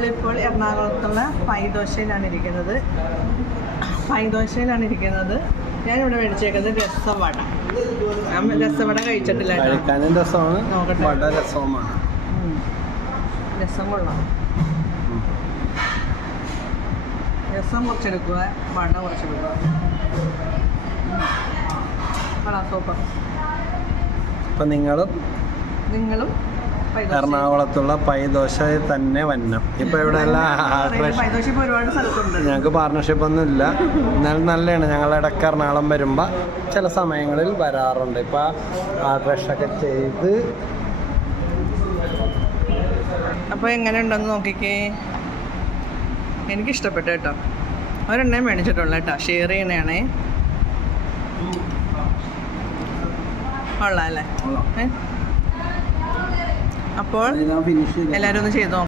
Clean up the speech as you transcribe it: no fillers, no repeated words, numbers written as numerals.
നമ്മളിപ്പോൾ എറണാകുളത്തുള്ള പൈദോശയിലാണ് ഇരിക്കുന്നത്. ഞാനിവിടെ മേടിച്ചേക്കുന്നത് രസവട. ഞാൻ രസവട കഴിച്ചിട്ടില്ല. കഴിക്കാനും രസമാണ്, വട രസവുമാണ്. രസം കൊള്ളാം. രസം കുറച്ചെടുക്കുക, വട കുറച്ചെടുക്കുക. സൂപ്പർ. അപ്പം നിങ്ങളും എറണാകുളത്തുള്ള പൈദോശയിൽ തന്നെ വന്നം. ഇപ്പൊ ഇവിടെ ഞങ്ങൾക്ക് പാർട്ണർഷിപ്പ് ഒന്നും ഇല്ല, എന്നാലും നല്ലതാണ്. ഞങ്ങൾ ഇടയ്ക്ക് എറണാകുളം വരുമ്പോൾ ചില സമയങ്ങളിൽ വരാറുണ്ട്. ഇപ്പൊ ആഡ്രഷൊക്കെ ചെയ്ത്. അപ്പോൾ എങ്ങനെ ഉണ്ടെന്ന് നോക്കിക്കേ. എനിക്കിഷ്ടപ്പെട്ടു കേട്ടോ. ഒരെണ്ണേ മേടിച്ചിട്ടുള്ളൂ കേട്ടോ, ഷെയർ ചെയ്യണേ. കൊള്ളാം അല്ലേ? അപ്പോൾ എല്ലാവരും ഒന്ന് ചെയ്തോ.